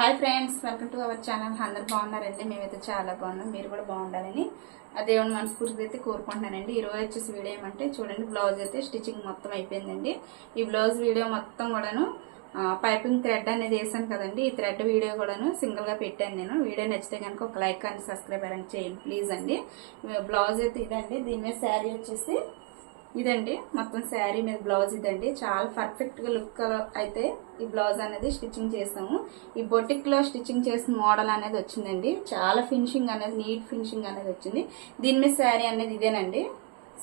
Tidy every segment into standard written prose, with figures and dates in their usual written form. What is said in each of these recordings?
Hi friends, welcome to our channel. అందరు బాగున్నారండి? మేమైతే చాలా బాగున్నాం. మీరు కూడా బాగుండాలని ఆ దేవుని మనస్ఫూర్తిగా అయితే కోరుకుంటున్నానండి. ఈరోజు వచ్చేసి వీడియో ఏమంటే చూడండి, బ్లౌజ్ అయితే స్టిచ్చింగ్ మొత్తం అయిపోయిందండి. ఈ బ్లౌజ్ వీడియో మొత్తం కూడాను పైపింగ్ థ్రెడ్ అనేది వేసాను కదండి. ఈ థ్రెడ్ వీడియో కూడాను సింగిల్గా పెట్టాను నేను. వీడియో నచ్చితే కనుక ఒక లైక్ అండ్ సబ్స్క్రైబ్ అని చేయండి ప్లీజ్ అండి. బ్లౌజ్ అయితే ఇదండి. దీని మీద శారీ వచ్చేసి ఇదండి. మొత్తం శారీ మీద బ్లౌజ్ ఇదండి. చాలా పర్ఫెక్ట్గా లుక్ అయితే ఈ బ్లౌజ్ అనేది స్టిచ్చింగ్ చేసాము. ఈ బొటిక్లో స్టిచ్చింగ్ చేసిన మోడల్ అనేది వచ్చిందండి. చాలా ఫినిషింగ్ అనేది, నీట్ ఫినిషింగ్ అనేది వచ్చింది. దీని మీద శారీ అనేది ఇదేనండి.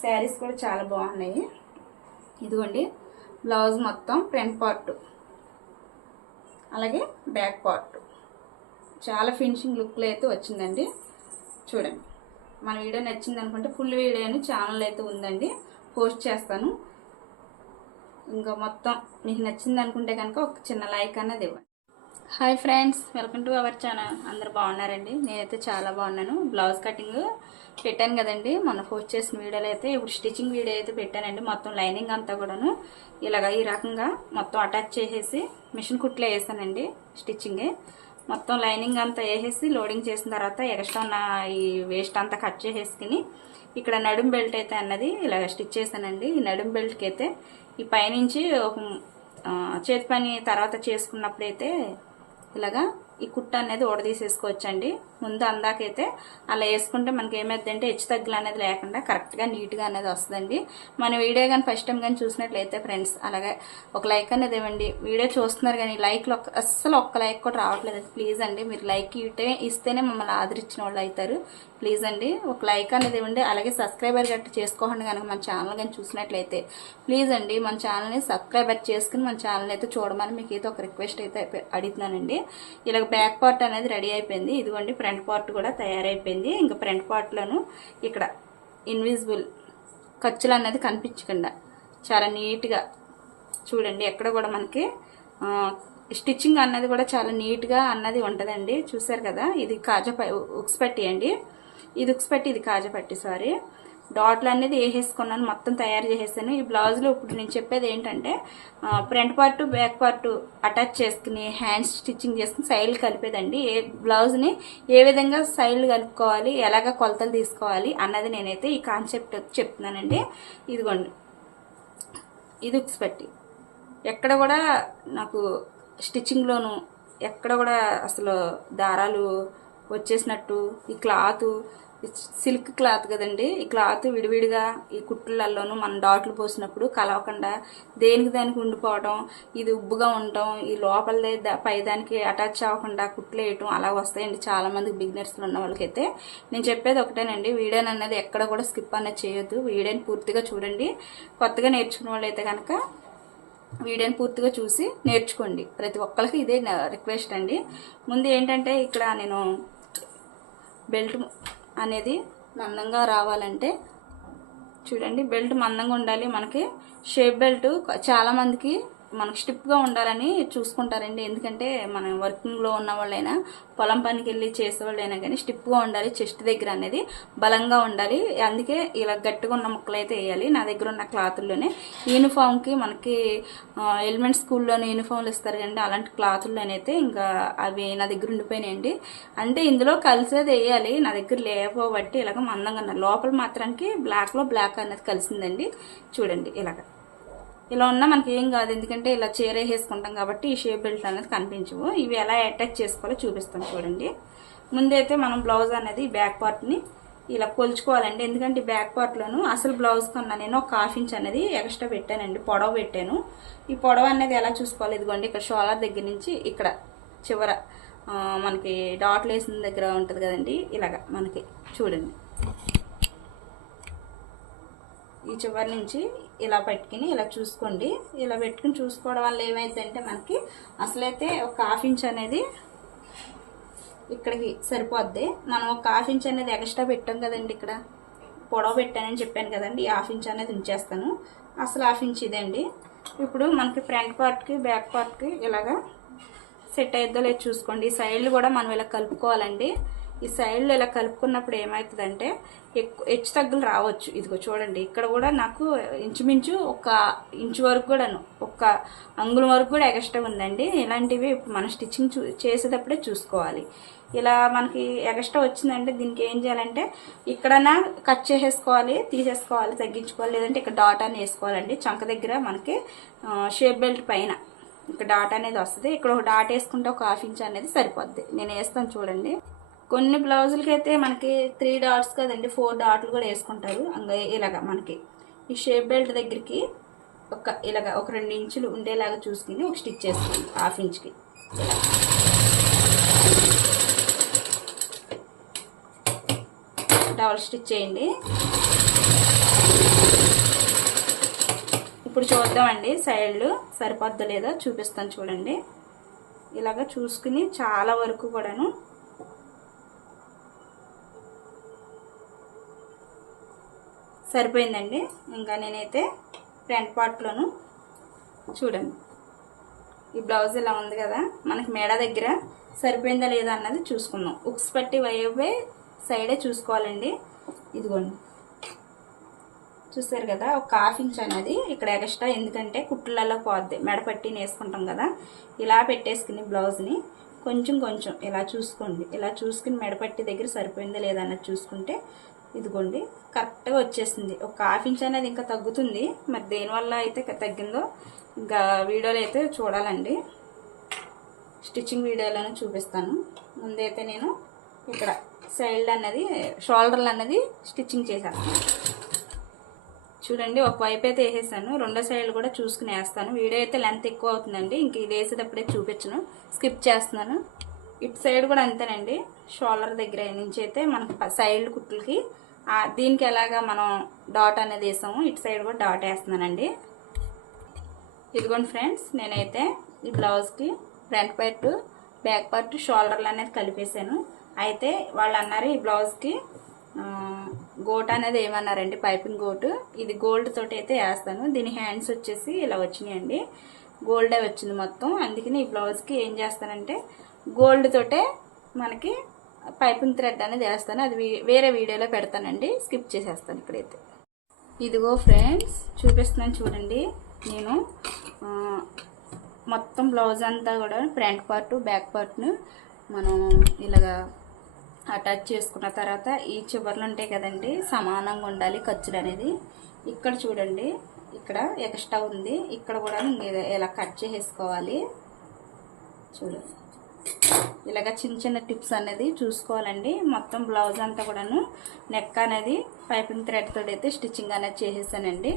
శారీస్ కూడా చాలా బాగున్నాయి. ఇదిగోండి బ్లౌజ్ మొత్తం ఫ్రంట్ పార్ట్ అలాగే బ్యాక్ పార్ట్ చాలా ఫినిషింగ్ లుక్లో అయితే వచ్చిందండి. చూడండి, మన వీడియో నచ్చింది అనుకుంటే ఫుల్ వీడియోని ఛానల్ అయితే ఉందండి, పోస్ట్ చేస్తాను. ఇంకా మొత్తం మీకు నచ్చింది అనుకుంటే కనుక ఒక చిన్న లైక్ అన్నది ఇవ్వండి. Hi friends, welcome to our channel. అందరు బాగున్నారండి? నేనైతే చాలా బాగున్నాను. బ్లౌజ్ కటింగ్ పెట్టాను కదండి మొన్న పోస్ట్ చేసిన వీడియోలో అయితే. ఇప్పుడు స్టిచ్చింగ్ వీడియో అయితే పెట్టానండి. మొత్తం లైనింగ్ అంతా కూడాను ఇలాగ ఈ రకంగా మొత్తం అటాచ్ చేసేసి మిషన్ కుట్లో వేసానండి. స్టిచ్చింగే మొత్తం లైనింగ్ అంతా వేసేసి లోడింగ్ చేసిన తర్వాత ఎక్స్ట్రా ఉన్న ఈ వేస్ట్ అంతా కట్ చేసేసుకుని ఇక్కడ నడుం బెల్ట్ అయితే అన్నది ఇలా స్టిచ్ చేశానండి. ఈ నడుం బెల్ట్కి అయితే ఈ పైనుంచి ఒక చేతి పని తర్వాత చేసుకున్నప్పుడైతే ఇలాగా ఈ కుట్ట అనేది ఓడదీసేసుకోవచ్చండి. ముందు అందాకైతే అలా వేసుకుంటే మనకి ఏమైందంటే హెచ్చు తగ్గులు అనేది లేకుండా కరెక్ట్గా నీట్గా అనేది వస్తుందండి. మన వీడియో కానీ ఫస్ట్ టైం కానీ చూసినట్లయితే ఫ్రెండ్స్ అలాగే ఒక లైక్ అనేది ఇవ్వండి. వీడియో చూస్తున్నారు కానీ లైక్లో అస్సలు ఒక్క లైక్ కూడా రావట్లేదు. ప్లీజ్ అండి, మీరు లైక్ ఇస్తేనే మమ్మల్ని ఆదరించిన వాళ్ళు అవుతారు. ప్లీజ్ అండి, ఒక లైక్ అనేది ఇవ్వండి. అలాగే సబ్స్క్రైబర్ గట్టి చేసుకోండి. కనుక మన ఛానల్ కానీ చూసినట్లయితే ప్లీజ్ అండి మన ఛానల్ని సబ్స్క్రైబర్ చేసుకుని మన ఛానల్ అయితే చూడమని మీకు అయితే ఒక రిక్వెస్ట్ అయితే అడుగుతున్నానండి. ఇలా బ్యాక్ పార్ట్ అనేది రెడీ అయిపోయింది. ఇదిగోండి ఫ్రంట్ పార్ట్ కూడా తయారైపోయింది. ఇంకా ఫ్రంట్ పార్ట్లోను ఇక్కడ ఇన్విజిబుల్ ఖర్చులు అనేది కనిపించకుండా చాలా నీట్గా చూడండి. ఎక్కడ కూడా మనకి స్టిచ్చింగ్ అన్నది కూడా చాలా నీట్గా అన్నది ఉంటుందండి. చూసారు కదా, ఇది కాజా ఉక్స్ పట్టి అండి. ఇది ఉక్స్ పట్టి, ఇది కాజా పట్టి, సారీ. డాట్లు అనేది వేసేసుకున్నాను, మొత్తం తయారు చేసేసాను. ఈ బ్లౌజ్లో ఇప్పుడు నేను చెప్పేది ఏంటంటే front part back part attach చేసుకుని హ్యాండ్స్ స్టిచ్చింగ్ చేసుకుని సైడ్ కలిపేదండి. బ్లౌజ్ని ఏ విధంగా సైడ్ కలుపుకోవాలి, ఎలాగ కొలతలు తీసుకోవాలి అన్నది నేనైతే ఈ కాన్సెప్ట్ చెప్తున్నానండి. ఇదిగోండి, ఇది ఉక్స్ పట్టి. ఎక్కడ కూడా నాకు స్టిచ్చింగ్లోను ఎక్కడ కూడా అసలు దారాలు వచ్చేసినట్టు, ఈ క్లాత్ సిల్క్ క్లాత్ కదండి, ఈ క్లాత్ విడివిడిగా ఈ కుట్లల్లోనూ మనం డాట్లు పోసినప్పుడు కలవకుండా దేనికి దానికి ఉండిపోవడం, ఇది ఉబ్బుగా ఉండటం, ఈ లోపలదే పైదానికి అటాచ్ అవ్వకుండా కుట్లు వేయటం అలా వస్తాయండి చాలా మందికి, బిగినర్స్లో ఉన్న వాళ్ళకైతే. నేను చెప్పేది ఒకటేనండి, వీడియోని అన్నది ఎక్కడ కూడా స్కిప్ అనేది చేయొద్దు. వీడియోని పూర్తిగా చూడండి. కొత్తగా నేర్చుకునే వాళ్ళు అయితే కనుక వీడియోని పూర్తిగా చూసి నేర్చుకోండి. ప్రతి ఒక్కరికి ఇదే రిక్వెస్ట్ అండి. ముందు ఏంటంటే ఇక్కడ నేను బెల్ట్ అనేది మందంగా రావాలంటే చూడండి, బెల్ట్ మందంగా ఉండాలి. మనకి షేప్ బెల్ట్ చాలా మందికి మనకు స్టిప్గా ఉండాలని చూసుకుంటారండి. ఎందుకంటే మనం వర్కింగ్లో ఉన్న వాళ్ళైనా పొలం పనికి వెళ్ళి చేసేవాళ్ళైనా కానీ స్టిప్గా ఉండాలి. చెస్ట్ దగ్గర అనేది బలంగా ఉండాలి. అందుకే ఇలా గట్టిగా ఉన్న ముక్కలు అయితే వేయాలి. నా దగ్గర ఉన్న క్లాతుల్లోనే యూనిఫామ్కి మనకి ఎలిమెంట్ స్కూల్లోనే యూనిఫామ్లు ఇస్తారు కండి, అలాంటి క్లాతుల్లోనైతే ఇంకా అవి నా దగ్గర ఉండిపోయినాయండి. అంటే ఇందులో కలిసేది వేయాలి, నా దగ్గర లేకపోబట్టి ఇలాగ మందంగా ఉన్నారు. లోపల మాత్రానికి బ్లాక్లో బ్లాక్ అనేది కలిసిందండి. చూడండి, ఇలా ఉన్నా మనకి ఏం కాదు, ఎందుకంటే ఇలా చీర వేసుకుంటాం కాబట్టి ఈ షేప్ బెల్ట్ అనేది కనిపించవు. ఇవి ఎలా అటాచ్ చేసుకోవాలో చూపిస్తాం చూడండి. ముందైతే మనం బ్లౌజ్ అనేది బ్యాక్ పార్ట్ని ఇలా కొలుచుకోవాలండి. ఎందుకంటే బ్యాక్ పార్ట్లోను అసలు బ్లౌజ్ కన్నా నేను ఒక 1/2 ఇంచ్ అనేది ఎక్స్ట్రా పెట్టానండి, పొడవ పెట్టాను. ఈ పొడవ అనేది ఎలా చూసుకోవాలి, ఇదిగోండి ఇక్కడ షోల్డర్ దగ్గర నుంచి ఇక్కడ చివర మనకి డాట్లు వేసిన దగ్గర ఉంటుంది కదండి, ఇలాగా మనకి చూడండి ఈ చివరి నుంచి ఇలా పెట్టుకుని ఇలా చూసుకోండి. ఇలా పెట్టుకుని చూసుకోవడం వల్ల ఏమైందంటే మనకి అసలైతే ఒక 1/2 ఇంచ్ అనేది ఇక్కడికి సరిపోద్ది. మనం ఒక 1/2 ఇంచ్ అనేది ఎక్స్ట్రా పెట్టాం కదండి, ఇక్కడ పొడవ పెట్టానని చెప్పాను కదండి, ఈ 1/2 ఇంచ్ అనేది ఉంచేస్తాను. అసలు 1/2 ఇంచ్ ఇదండి. ఇప్పుడు మనకి ఫ్రంట్ పార్ట్కి బ్యాక్ పార్ట్కి ఇలాగా సెట్ అయ్యిద్దో లేదు చూసుకోండి. ఈ సైడ్లు కూడా మనం ఇలా కలుపుకోవాలండి. ఈ సైడ్లో ఇలా కలుపుకున్నప్పుడు ఏమవుతుందంటే హెచ్చు తగ్గులు రావచ్చు. ఇదిగో చూడండి, ఇక్కడ కూడా నాకు ఇంచుమించు 1 ఇంచు వరకు కూడాను, 1 అంగుళం వరకు కూడా ఎగస్ట్రా ఉందండి. ఇలాంటివి మనం స్టిచ్చింగ్ చేసేటప్పుడే చూసుకోవాలి. ఇలా మనకి ఎగస్ట్రా వచ్చిందంటే దీనికి ఏం చేయాలంటే ఇక్కడన్నా కట్ చేసేసుకోవాలి, తీసేసుకోవాలి, తగ్గించుకోవాలి. లేదంటే ఇక్కడ డాట్ అని వేసుకోవాలండి. చంక దగ్గర మనకి షేప్ బెల్ట్ పైన ఇక్కడ డాట్ అనేది వస్తుంది. ఇక్కడ ఒక డాట్ వేసుకుంటే 1/2 ఇంచ్ అనేది సరిపోద్ది. నేను వేస్తాను చూడండి. కొన్ని బ్లౌజులకి అయితే మనకి 3 డాట్స్ కదండి, 4 డాట్లు కూడా వేసుకుంటారు. ఇలాగా మనకి ఈ షేప్ బెల్ట్ దగ్గరికి ఇలాగా ఒక 2 ఇంచులు ఉండేలాగా చూసుకుని ఒక స్టిచ్ చేసుకోండి 1/2 ఇంచ్కి. డబల్ స్టిచ్ చేయండి. ఇప్పుడు చూద్దామండి సైడ్లు సరిపోద్దా లేదా చూపిస్తాను చూడండి. ఇలాగా చూసుకుని చాలా వరకు కూడాను సరిపోయిందండి. ఇంకా నేనైతే ఫ్రంట్ పార్ట్లోను చూడండి, ఈ బ్లౌజ్ ఇలా ఉంది కదా, మనకి మెడ దగ్గర సరిపోయిందా లేదా అన్నది చూసుకుందాం. ఉక్స్ పట్టి వైపే సైడే చూసుకోవాలండి. ఇదిగోండి, చూసారు కదా, 1/2 ఇంచ్ అనేది ఇక్కడ ఎక్స్ట్రా, ఎందుకంటే కుట్లలో పోద్ది. మెడ పట్టి వేసుకుంటాం కదా, ఇలా పెట్టేసుకుని బ్లౌజ్ని కొంచెం కొంచెం ఇలా చూసుకోండి. ఇలా చూసుకుని మెడపట్టి దగ్గర సరిపోయిందా లేదా అన్నది చూసుకుంటే ఇదిగోండి కరెక్ట్గా వచ్చేసింది. 1/2 ఇంచ్ అనేది ఇంకా తగ్గుతుంది. మరి దేనివల్ల అయితే తగ్గిందో ఇంకా వీడియోలో అయితే చూడాలండి. స్టిచ్చింగ్ వీడియోలోనే చూపిస్తాను. ముందైతే నేను ఇక్కడ సైడ్ అన్నది షోల్డర్లు అన్నది స్టిచ్చింగ్ చేశాను చూడండి. ఒకవైపు అయితే వేసేసాను, రెండో సైడ్ కూడా చూసుకుని వేస్తాను. వీడియో అయితే లెంత్ ఎక్కువ అవుతుందండి, ఇంక ఇది వేసేటప్పుడే చూపించను, స్కిప్ చేస్తున్నాను. ఇటు సైడ్ కూడా అంతేనండి. షోల్డర్ దగ్గర నుంచి అయితే మనకు సైడ్ కుట్లకి దీనికి ఎలాగా మనం డాట్ అనేది వేసాము, ఇటు సైడ్ కూడా డాట్ వేస్తున్నానండి. ఇదిగోండి ఫ్రెండ్స్, నేనైతే ఈ బ్లౌజ్కి ఫ్రంట్ పార్ట్ బ్యాక్ పార్ట్ షోల్డర్లు అనేది కలిపేసాను. అయితే వాళ్ళు అన్నారు ఈ బ్లౌజ్కి గోట్ అనేది ఏమన్నారండి, పైపింగ్ గోటు. ఇది గోల్డ్ తోటి అయితే వేస్తాను. దీని హ్యాండ్స్ వచ్చేసి ఇలా వచ్చినాయండి, గోల్డే వచ్చింది మొత్తం. అందుకని ఈ బ్లౌజ్కి ఏం చేస్తానంటే గోల్డ్ తోటే మనకి పైపింగ్ థ్రెడ్ అనేది వేస్తాను. అది వేరే వీడియోలో పెడతానండి, స్కిప్ చేసేస్తాను ఇప్పుడైతే. ఇదిగో ఫ్రెండ్స్ చూపిస్తున్నాను చూడండి. నేను మొత్తం బ్లౌజ్ అంతా కూడా ఫ్రంట్ పార్ట్ బ్యాక్ పార్ట్ను మనం ఇలాగా అటాచ్ చేసుకున్న తర్వాత ఈ చివర్లు ఉంటాయి కదండి, సమానంగా ఉండాలి ఖర్చులు అనేది. ఇక్కడ చూడండి, ఇక్కడ ఎక్స్ట్రా ఉంది, ఇక్కడ కూడా ఇలా కట్ చేసేసుకోవాలి. చూడండి, ఇలాగ చిన్న చిన్న టిప్స్ అనేది చూసుకోవాలండి. మొత్తం బ్లౌజ్ అంతా కూడాను నెక్ అనేది పైపింగ్ థ్రెడ్ తోటి అయితే స్టిచ్చింగ్ అనేది చేసేసానండి.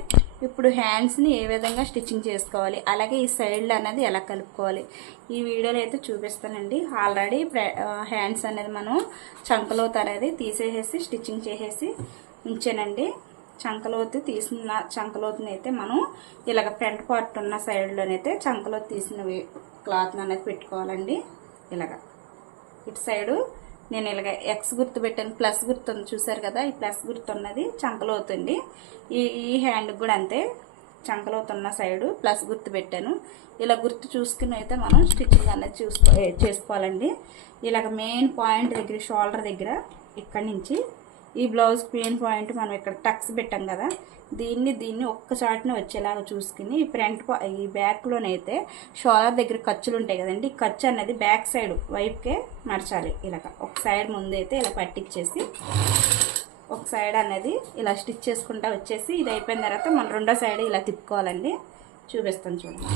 ఇప్పుడు హ్యాండ్స్ని ఏ విధంగా స్టిచ్చింగ్ చేసుకోవాలి, అలాగే ఈ సైడ్లు అనేది ఎలా కలుపుకోవాలి ఈ వీడియోలో అయితే చూపిస్తానండి. ఆల్రెడీ హ్యాండ్స్ అనేది మనం చంకలోతు అనేది తీసేసి స్టిచ్చింగ్ చేసేసి ఉంచానండి. చంకలోతు తీసిన చంకలోతుని అయితే మనం ఇలాగ ఫ్రంట్ పార్ట్ ఉన్న సైడ్లోనైతే చంకలోతు తీసిన క్లాత్ని అనేది పెట్టుకోవాలండి. ఇలాగ ఇటు సైడు నేను ఇలాగ ఎక్స్ గుర్తు పెట్టాను, ప్లస్ గుర్తు ఉంది చూసారు కదా, ఈ ప్లస్ గుర్తు ఉన్నది చంకలోతుంది. ఈ హ్యాండ్కి కూడా అంతే, చంకలోతున్న సైడు ప్లస్ గుర్తు పెట్టాను. ఇలా గుర్తు చూసుకుని అయితే మనం స్టిచ్చింగ్ అనేది చేసుకోవాలండి. ఇలాగ మెయిన్ పాయింట్ దగ్గర షోల్డర్ దగ్గర ఇక్కడి నుంచి ఈ బ్లౌజ్ మెయిన్ పాయింట్ మనం ఇక్కడ టక్స్ పెట్టాం కదా, దీన్ని ఒక్కసాటిని వచ్చేలాగా చూసుకుని ఈ బ్యాక్లోనైతే షోల్డర్ దగ్గర ఖర్చులు ఉంటాయి కదండి, ఈ ఖర్చు అనేది బ్యాక్ సైడ్ వైపుకే మడచాలి. ఇలాగ ఒక సైడ్ ముందు అయితే ఇలా పట్టించేసి ఒక సైడ్ అనేది ఇలా స్టిచ్ చేసుకుంటా వచ్చేసి ఇది అయిపోయిన తర్వాత మనం రెండో సైడ్ ఇలా తిప్పుకోవాలండి. చూపిస్తాను చూడండి.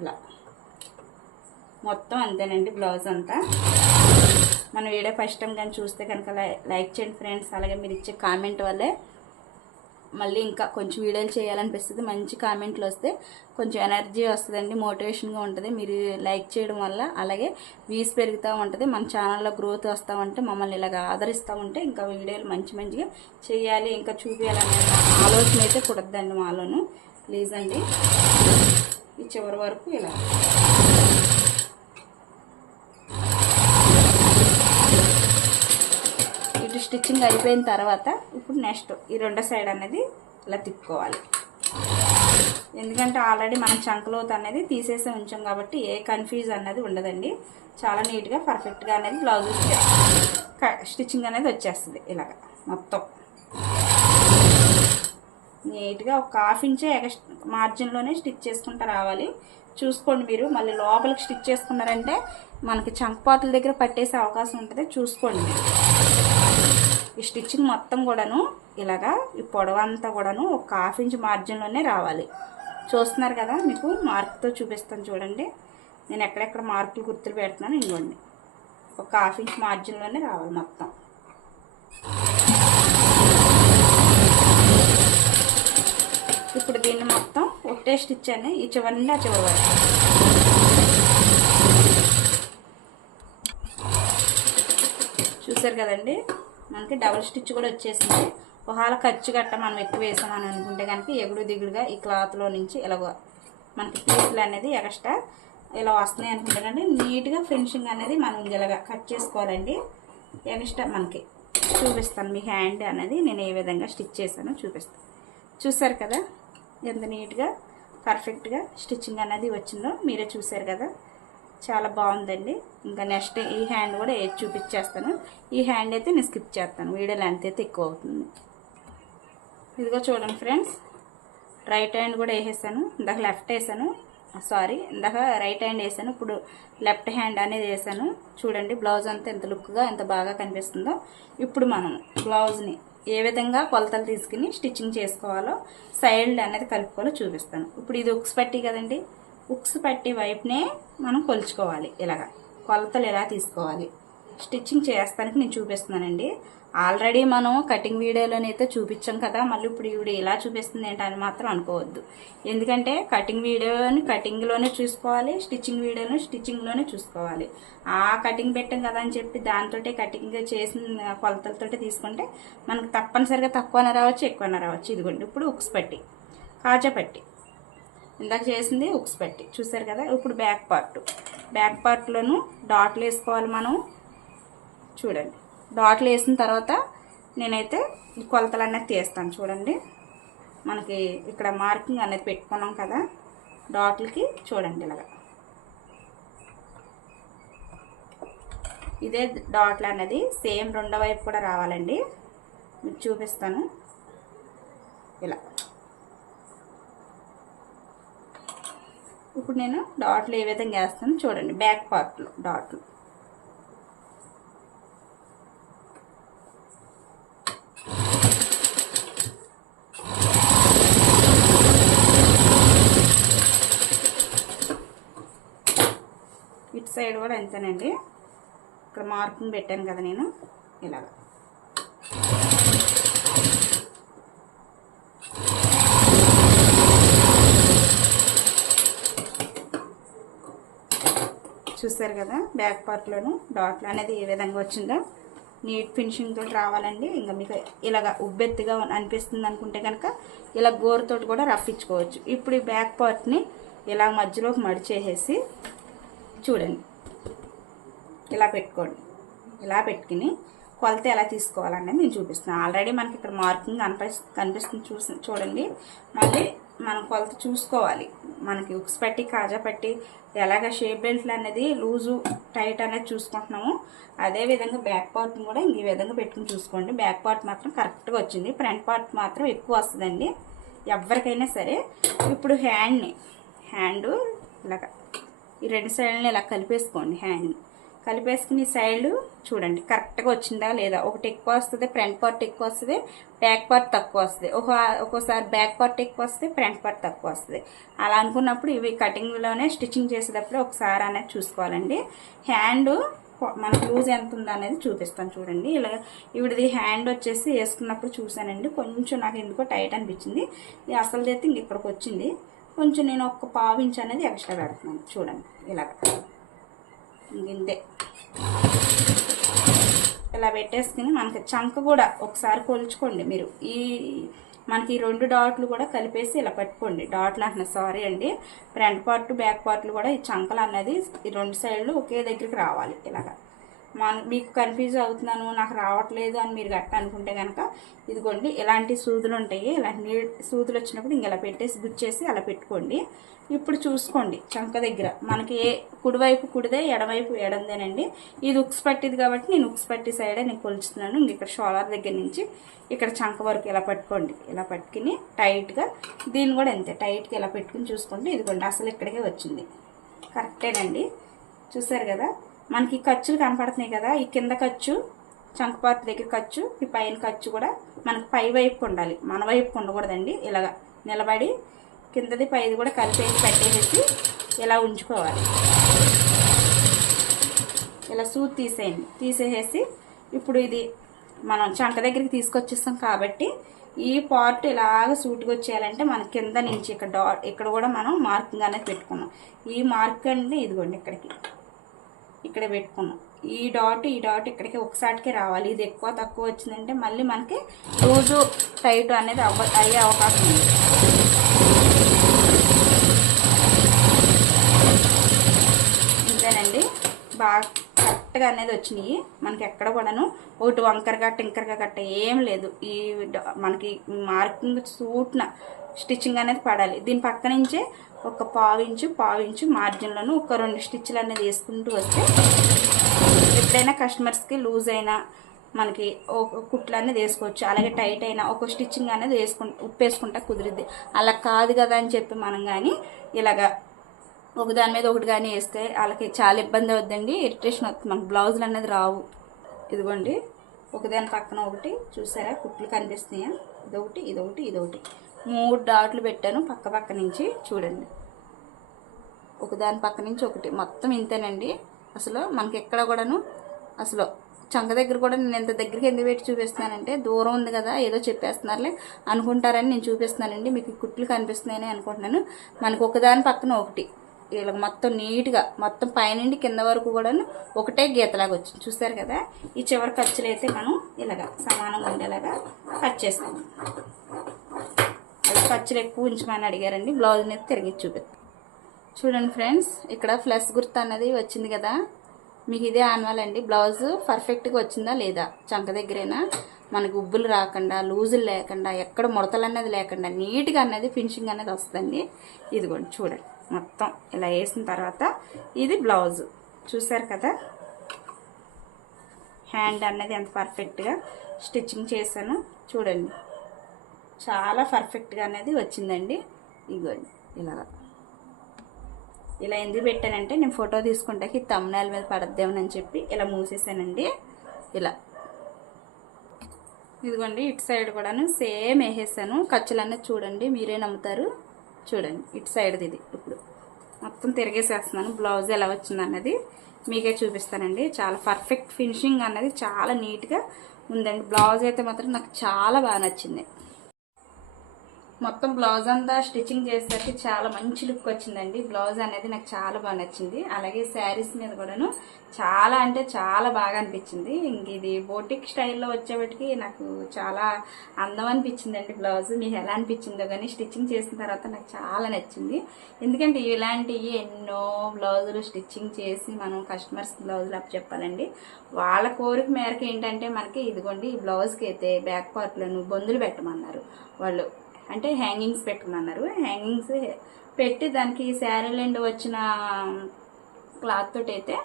ఇలా మొత్తం అంతేనండి బ్లౌజ్ అంతా. మన వీడియో ఫస్ట్ టైం కానీ చూస్తే కనుక లైక్ చేయండి ఫ్రెండ్స్. అలాగే మీరు ఇచ్చే కామెంట్ వల్లే మళ్ళీ ఇంకా కొంచెం వీడియోలు చేయాలనిపిస్తుంది. మంచి కామెంట్లు వస్తే కొంచెం ఎనర్జీ వస్తుందండి, మోటివేషన్గా ఉంటుంది మీరు లైక్ చేయడం వల్ల. అలాగే వ్యూస్ పెరుగుతూ ఉంటుంది, మన ఛానల్లో గ్రోత్ వస్తూ ఉంటే మమ్మల్ని ఇలాగ ఆదరిస్తూ ఉంటే ఇంకా వీడియోలు మంచిగా చేయాలి, ఇంకా చూపించాలనే ఆలోచన అయితే కుదరదండి మాలోను. ప్లీజ్ అండి, ఈ చివరి వరకు ఇలా స్టిచ్చింగ్ అయిపోయిన తర్వాత ఇప్పుడు నెక్స్ట్ ఈ రెండో సైడ్ అనేది ఇలా తిప్పుకోవాలి. ఎందుకంటే ఆల్రెడీ మనం చంకలోతు అనేది తీసేసి ఉంచాం కాబట్టి ఏ కన్ఫ్యూజ్ అనేది ఉండదండి. చాలా నీట్గా పర్ఫెక్ట్గా అనేది బ్లౌజ్ స్టిచ్చింగ్ అనేది వచ్చేస్తుంది. ఇలాగ మొత్తం నీట్గా ఒక ½ ఇంచే మార్జిన్లోనే స్టిచ్ చేసుకుంటూ రావాలి. చూసుకోండి మీరు. మళ్ళీ లోపలికి స్టిచ్ చేసుకున్నారంటే మనకి చంకపాట్ల దగ్గర పట్టేసే అవకాశం ఉంటుంది. చూసుకోండి మీరు. ఈ స్టిచ్చింగ్ మొత్తం కూడాను ఇలాగా ఈ పొడవంతా కూడాను ఒక ½ ఇంచ్ మార్జిన్లోనే రావాలి. చూస్తున్నారు కదా, మీకు మార్క్తో చూపిస్తాను చూడండి. నేను ఎక్కడెక్కడ మార్కులు గుర్తులు పెడుతున్నాను. ఇవ్వండి, ఒక ½ ఇంచ్ మార్జిన్లోనే రావాలి మొత్తం. ఇప్పుడు దీన్ని మొత్తం ఒకటే స్టిచ్ అని ఈ చివరి నుండి ఆ చివరి వరకు చూసారు కదండి. మనకి డబుల్ స్టిచ్ కూడా వచ్చేసింది. ఒకవేళ ఖర్చు గట్ట మనం ఎక్కువ వేసామని అనుకుంటే కనుక ఎగుడు దిగుడుగా ఈ క్లాత్లో నుంచి ఇలాగ మనకి పీసులు అనేది ఎక్స్ట్రా ఇలా వస్తున్నాయి అనుకుంటే కంటే నీట్గా ఫినిషింగ్ అనేది మనం ఇలాగా కట్ చేసుకోవాలండి. ఎక్స్ట్రా మనకి చూపిస్తాను మీ హ్యాండ్ అనేది నేను ఏ విధంగా స్టిచ్ చేశానో చూపిస్తాను. చూసారు కదా ఎంత నీట్గా పర్ఫెక్ట్గా స్టిచ్చింగ్ అనేది వచ్చిందో మీరే చూసారు కదా. చాలా బాగుందండి. ఇంకా నెక్స్ట్ ఈ హ్యాండ్ కూడా వేసి చూపించేస్తాను. ఈ హ్యాండ్ అయితే నేను స్కిప్ చేస్తాను, వీడియో లెంత్ అయితే ఎక్కువ అవుతుంది. ఇదిగో చూడండి ఫ్రెండ్స్, రైట్ హ్యాండ్ కూడా వేసేసాను. ఇందాక లెఫ్ట్ వేసాను, సారీ ఇందాక రైట్ హ్యాండ్ వేసాను, ఇప్పుడు లెఫ్ట్ హ్యాండ్ అనేది వేసాను. చూడండి బ్లౌజ్ అంతా ఎంత లుక్గా ఎంత బాగా కనిపిస్తుందో. ఇప్పుడు మనం బ్లౌజ్ని ఏ విధంగా కొలతలు తీసుకుని స్టిచ్చింగ్ చేసుకోవాలో సైడ్ అనేది కలుపుకోవాలో చూపిస్తాను. ఇప్పుడు ఇది ఉక్స్ పట్టి కదండి, ఉక్స్ పట్టి వైపునే మనం కొలుచుకోవాలి. ఇలాగా కొలతలు ఎలా తీసుకోవాలి స్టిచ్చింగ్ చేస్తానికి నేను చూపిస్తున్నానండి. ఆల్రెడీ మనం కటింగ్ వీడియోలోనైతే చూపించాం కదా, మళ్ళీ ఇప్పుడు ఈవిడ ఇలా చూపిస్తుంది ఏంటని మాత్రం అనుకోవద్దు. ఎందుకంటే కటింగ్ వీడియోని కటింగ్లోనే చూసుకోవాలి, స్టిచ్చింగ్ వీడియోని స్టిచ్చింగ్లోనే చూసుకోవాలి. ఆ కటింగ్ పెట్టాం కదా అని చెప్పి దాంతో కటింగ్ చేసిన కొలతలతో తీసుకుంటే మనకు తప్పనిసరిగా తక్కువన రావచ్చు, ఎక్కువన రావచ్చు. ఇదిగోండి ఇప్పుడు ఉక్స్ పట్టి, కాజా పట్టి ఇందాక చేసింది ఉక్స్ పట్టి చూసారు కదా. ఇప్పుడు బ్యాక్ పార్ట్లోను డాట్లు వేసుకోవాలి మనం. చూడండి డాట్లు వేసిన తర్వాత నేనైతే ఈ కొలతలు అనేది తీస్తాను. చూడండి మనకి ఇక్కడ మార్కింగ్ అనేది పెట్టుకున్నాం కదా డాట్లకి. చూడండి ఇలాగా ఇదే డాట్లు అనేది సేమ్ రెండో వైపు కూడా రావాలండి. మీకు చూపిస్తాను. ఇలా ఇప్పుడు నేను డాట్లు ఏ విధంగా వేస్తాను చూడండి. బ్యాక్ పార్ట్లో డాట్లు ఇటు సైడ్ కూడా అంతేనండి. ఇక్కడ మార్కింగ్ పెట్టాను కదా నేను ఇలాగా. చూసారు కదా బ్యాక్ పార్ట్లోను డాట్లు అనేది ఏ విధంగా వచ్చిందో నీట్ ఫినిషింగ్ తోటి రావాలండి. ఇంకా మీకు ఇలాగ ఉబ్బెత్తుగా అనిపిస్తుంది అనుకుంటే కనుక ఇలా గోరుతోటి కూడా రఫించుకోవచ్చు. ఇప్పుడు ఈ బ్యాక్ పార్ట్ని ఇలా మధ్యలోకి మడిచేసేసి చూడండి ఇలా పెట్టుకోండి. ఇలా పెట్టుకుని కొలత ఎలా తీసుకోవాలనేది నేను చూపిస్తున్నాను. ఆల్రెడీ మనకి ఇక్కడ మార్కింగ్ కనిపిస్తుంది చూడండి. మళ్ళీ మనం కొలత చూసుకోవాలి. మనకి ఉక్స్ పట్టి కాజా పట్టి ఎలాగ షేప్ బెల్ట్లు అనేది లూజు టైట్ అనేది చూసుకుంటున్నాము, అదేవిధంగా బ్యాక్ పార్ట్ని కూడా ఈ విధంగా పెట్టుకుని చూసుకోండి. బ్యాక్ పార్ట్ మాత్రం కరెక్ట్గా వచ్చింది, ఫ్రంట్ పార్ట్ మాత్రం ఎక్కువ వస్తుందండి ఎవరికైనా సరే. ఇప్పుడు హ్యాండ్ ఇలాగ ఈ రెండు సైడ్ని ఇలా కలిపేసుకోండి. హ్యాండ్ని కలిపేసుకుని సైడ్ చూడండి కరెక్ట్గా వచ్చిందా లేదా. ఒకటి ఎక్కువ వస్తుంది, ఫ్రంట్ పార్ట్ ఎక్కువ వస్తుంది, బ్యాక్ పార్ట్ తక్కువ వస్తుంది. ఒక్కోసారి బ్యాక్ పార్ట్ ఎక్కువ వస్తుంది, ఫ్రంట్ పార్ట్ తక్కువ వస్తుంది. అలా అనుకున్నప్పుడు ఇవి కటింగ్లోనే స్టిచ్చింగ్ చేసేటప్పుడు ఒకసారి అనేది చూసుకోవాలండి. హ్యాండ్ మనకు లూజ్ ఎంత ఉందో అనేది చూపిస్తాను చూడండి. ఇలా ఇవిడిది హ్యాండ్ వచ్చేసి వేసుకున్నప్పుడు చూసానండి, కొంచెం నాకు ఎందుకో టైట్ అనిపించింది. ఇది అసలు అయితే ఇంక ఇక్కడికి వచ్చింది. కొంచెం నేను ఒక ½ ఇంచ్ అనేది ఎక్స్ట్రా పెడుతున్నాను చూడండి. ఇలాగ ఇంతే ఇలా పెట్టేసుకుని మనకి చంక కూడా ఒకసారి కొలుచుకోండి మీరు. మనకి ఈ రెండు డాట్లు కూడా కలిపేసి ఇలా పట్టుకోండి. డాట్లు అంటున్నా సారీ అండి, ఫ్రంట్ పార్ట్ బ్యాక్ పార్ట్లు కూడా ఈ చంకలు అన్నది ఈ రెండు సైడ్లు ఒకే దగ్గరికి రావాలి. ఇలాగా మీకు కన్ఫ్యూజ్ అవుతున్నాను, నాకు రావట్లేదు అని మీరు గట్ట అనుకుంటే కనుక ఇదిగోండి ఇలాంటి సూదులు ఉంటాయి. ఇలాంటి సూదులు వచ్చినప్పుడు ఇంక ఇలా పెట్టేసి గుచ్చేసి అలా పెట్టుకోండి. ఇప్పుడు చూసుకోండి చంక దగ్గర మనకి కుడివైపు కుడిదే, ఎడవైపు ఎడందేనండి. ఇది ఉక్స్ పట్టిది కాబట్టి నేను ఉక్స్ పట్టి సైడే నేను కొలుచుతున్నాను. ఇంక ఇక్కడ షోలర్ దగ్గర నుంచి ఇక్కడ చంక వరకు ఇలా పట్టుకోండి. ఇలా పట్టుకుని టైట్గా, దీన్ని కూడా అంతే టైట్గా ఇలా పెట్టుకుని చూసుకోండి. ఇదిగోండి అసలు ఇక్కడికే వచ్చింది. కరెక్టేనండి, చూసారు కదా. మనకి ఖర్చులు కనపడుతున్నాయి కదా, ఈ కింద ఖర్చు చంకపార్ట్ దగ్గర ఖర్చు, ఈ పైన ఖర్చు కూడా మనకి పై వైపు ఉండాలి, మన వైపు ఉండకూడదండి. ఇలాగా నిలబడి కిందది పైది కూడా కలిపేసి పెట్టేసి ఇలా ఉంచుకోవాలి. ఇలా సూది తీసేయండి. తీసేసి ఇప్పుడు ఇది మనం చంక దగ్గరికి తీసుకొచ్చేస్తాం కాబట్టి ఈ పార్ట్ ఇలాగ సూట్గా వచ్చేయాలంటే మన కింద నుంచి ఇక్కడ కూడా మనం మార్కింగ్ అనేది పెట్టుకున్నాం. ఈ మార్క్ అండి ఇదిగోండి ఇక్కడ పెట్టుకున్నాం. ఈ డాట్ ఇక్కడికి ఒకసారికే రావాలి. ఇది ఎక్కువ తక్కువ వచ్చిందంటే మళ్ళీ మనకి లూజు టైట్ అనేది అయ్యే అవకాశం ఉంది. ఇంతేనండి, బాగా కరెక్ట్గా అనేది వచ్చినాయి. మనకి ఎక్కడ కూడాను ఒకటి వంకరగా టింకరగా గట్ట ఏం లేదు. ఈ మనకి మార్కింగ్ సూట్న స్టిచ్చింగ్ అనేది పడాలి. దీని పక్క నుంచే ఒక పావించు మార్జిన్లను ఒక 2 స్టిచ్లు అనేది వేసుకుంటూ వస్తే ఎప్పుడైనా కస్టమర్స్కి లూజ్ అయినా మనకి ఒక కుట్లు అనేది వేసుకోవచ్చు. అలాగే టైట్ అయినా ఒక స్టిచ్చింగ్ అనేది ఉప్పేసుకుంటా కుదిరిద్ది. అలా కాదు కదా అని చెప్పి మనం కానీ ఇలాగా ఒకదాని మీద ఒకటి కానీ వేస్తే వాళ్ళకి చాలా ఇబ్బంది అవుతుందండి, ఇరిటేషన్ అవుతుంది. మనకు బ్లౌజులు అనేది రావు. ఇదిగోండి ఒకదాని పక్కన ఒకటి చూసారా కుట్లు కనిపిస్తున్నాయా, ఇదొకటి 3 డాట్లు పెట్టాను పక్క నుంచి. చూడండి ఒకదాని పక్క నుంచి ఒకటి మొత్తం ఇంతేనండి. అసలు మనకి ఎక్కడ కూడాను అసలు చంక దగ్గర కూడా నేను ఎంత దగ్గరికి ఎందుకు పెట్టి చూపిస్తున్నానంటే దూరం ఉంది కదా ఏదో చెప్పేస్తున్నారులే అనుకుంటారని నేను చూపిస్తున్నానండి. మీకు కుట్లు కనిపిస్తున్నాయని అనుకుంటున్నాను. మనకు ఒకదాని పక్కన ఒకటి ఇలా మొత్తం నీట్గా మొత్తం పైనుండి కింద వరకు కూడా ఒకటే గీతలాగా వచ్చింది. చూసారు కదా. ఈ చివరి ఖర్చులు అయితే మనం ఇలాగా సమానంగా ఉండేలాగా కట్ చేసుకోండి. అది ఖర్చులు ఎక్కువ ఉంచమని అడిగారండి. బ్లౌజ్ మీద తిరిగి చూపిస్తాను. చూడండి ఫ్రెండ్స్, ఇక్కడ ప్లస్ గుర్తు అన్నది వచ్చింది కదా, మీకు ఇదే ఆనవాలండి. బ్లౌజ్ పర్ఫెక్ట్గా వచ్చిందా లేదా, చంక దగ్గరైనా మనకు ఉబ్బులు రాకుండా లూజులు లేకుండా ఎక్కడ ముడతలు అనేది లేకుండా నీట్గా అనేది ఫినిషింగ్ అనేది వస్తుందండి. ఇదిగోండి చూడండి మొత్తం ఇలా వేసిన తర్వాత ఇది బ్లౌజ్ చూసారు కదా. హ్యాండ్ అనేది ఎంత పర్ఫెక్ట్గా స్టిచ్చింగ్ చేశాను చూడండి, చాలా పర్ఫెక్ట్గా అనేది వచ్చిందండి. ఇదిగోండి ఇలా ఎందుకు పెట్టానంటే నేను ఫోటో తీసుకుంటాకి థంబ్నెయిల్ మీద పడద్దేమని చెప్పి ఇలా మూసేసానండి. ఇలా ఇదిగోండి ఇటు సైడ్ కూడాను సేమ్ వేసేసాను. ఖర్చులన్నీ చూడండి, మీరే నమ్ముతారు. చూడండి ఇటు సైడ్ది ఇది ఇప్పుడు మొత్తం తిరిగేసేస్తున్నాను. బ్లౌజ్ ఎలా వచ్చింది అన్నది మీకే చూపిస్తానండి. చాలా పర్ఫెక్ట్ ఫినిషింగ్ అన్నది చాలా నీట్గా ఉందండి. బ్లౌజ్ అయితే మాత్రం నాకు చాలా బాగా నచ్చింది. మొత్తం బ్లౌజ్ అంతా స్టిచ్చింగ్ చేసేసరికి చాలా మంచి లుక్ వచ్చిందండి. బ్లౌజ్ అనేది నాకు చాలా బాగా నచ్చింది. అలాగే శారీస్ మీద కూడాను చాలా అంటే చాలా బాగా అనిపించింది. ఇంక ఇది బోటిక్ స్టైల్లో వచ్చేవాటికి నాకు చాలా అందం అనిపించిందండి బ్లౌజ్. మీకు ఎలా అనిపించిందో కానీ స్టిచ్చింగ్ చేసిన తర్వాత నాకు చాలా నచ్చింది. ఎందుకంటే ఇలాంటివి ఎన్నో బ్లౌజులు స్టిచ్చింగ్ చేసి మనం కస్టమర్స్ బ్లౌజులు అప్ చెప్పాలండి. వాళ్ళ కోరిక మేరకు ఏంటంటే మనకి ఇదిగోండి ఈ బ్లౌజ్కి అయితే బ్యాక్ పార్ట్లను బొందులు పెట్టమన్నారు వాళ్ళు, అంటే హ్యాంగింగ్స్ పెట్టమన్నారు. హ్యాంగింగ్స్ పెట్టి దానికి శారీలు ఎండ్ వచ్చిన క్లాత్ తోటి అయితే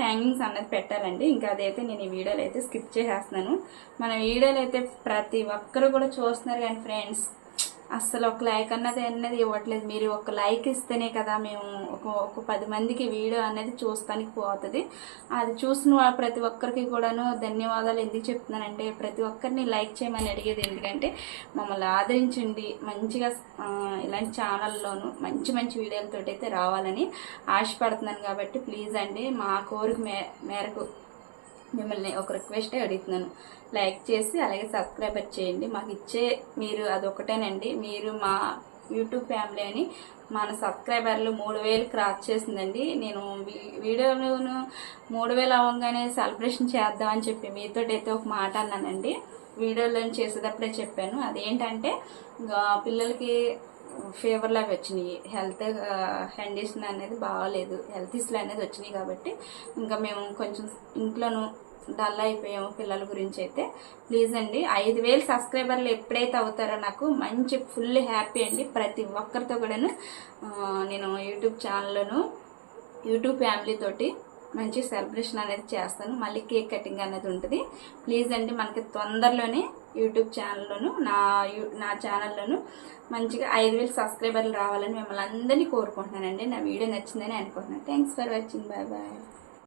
హ్యాంగింగ్స్ అన్నది పెట్టాలండి. ఇంకా అదైతే నేను ఈ వీడియోలో అయితే స్కిప్ చేసేస్తున్నాను. మన వీడియోలో అయితే ప్రతి ఒక్కరు కూడా చూస్తున్నారు కానీ ఫ్రెండ్స్ అస్సలు ఒక లైక్ అన్నది ఇవ్వట్లేదు. మీరు ఒక లైక్ ఇస్తేనే కదా మేము ఒక 10 మందికి వీడియో అనేది చూస్తానికి పోతుంది. అది చూసిన ప్రతి ఒక్కరికి కూడాను ధన్యవాదాలు ఎందుకు చెప్తున్నానంటే ప్రతి ఒక్కరిని లైక్ చేయమని అడిగేది. ఎందుకంటే మమ్మల్ని ఆదరించండి, మంచిగా ఇలాంటి ఛానల్లోనూ మంచి మంచి వీడియోలతో అయితే రావాలని ఆశపడుతున్నాను. కాబట్టి ప్లీజ్ అండి మా కోరిక మేరకు మిమ్మల్ని ఒక రిక్వెస్టే అడుగుతున్నాను, లైక్ చేసి అలాగే సబ్స్క్రైబర్ చేయండి. మాకు ఇచ్చే మీరు అదొకటేనండి. మీరు మా యూట్యూబ్ ఫ్యామిలీ అని మన సబ్స్క్రైబర్లు 3000 క్రాస్ చేసిందండి. నేను వీడియోను 3000 అవ్వగానే సెలబ్రేషన్ చేద్దామని చెప్పి మీతో అయితే ఒక మాట అన్నానండి. వీడియోలో చేసేటప్పుడే చెప్పాను. అదేంటంటే పిల్లలకి ఫీవర్లు అవి వచ్చినాయి, కండిషన్ అనేది బాగాలేదు, హెల్త్ ఇష్యూలు అనేది వచ్చినాయి. కాబట్టి ఇంకా మేము కొంచెం ఇంట్లోనూ డల్ అయిపోయాము పిల్లల గురించి అయితే. ప్లీజ్ అండి, 5000 సబ్స్క్రైబర్లు ఎప్పుడైతే అవుతారో నాకు మంచి ఫుల్ హ్యాపీ అండి. ప్రతి ఒక్కరితో కూడాను నేను యూట్యూబ్ ఛానల్లోను యూట్యూబ్ ఫ్యామిలీ తోటి మంచి సెలబ్రేషన్ అనేది చేస్తాను. మళ్ళీ కేక్ కటింగ్ అనేది ఉంటుంది. ప్లీజ్ అండి, మనకి తొందరలోనే యూట్యూబ్ ఛానల్లోను నా ఛానల్లోను మంచిగా 5000 సబ్స్క్రైబర్లు రావాలని మిమ్మల్ని అందరినీ కోరుకుంటున్నానండి. నా వీడియో నచ్చిందని అనుకుంటున్నాను. Thanks for watching. Bye bye.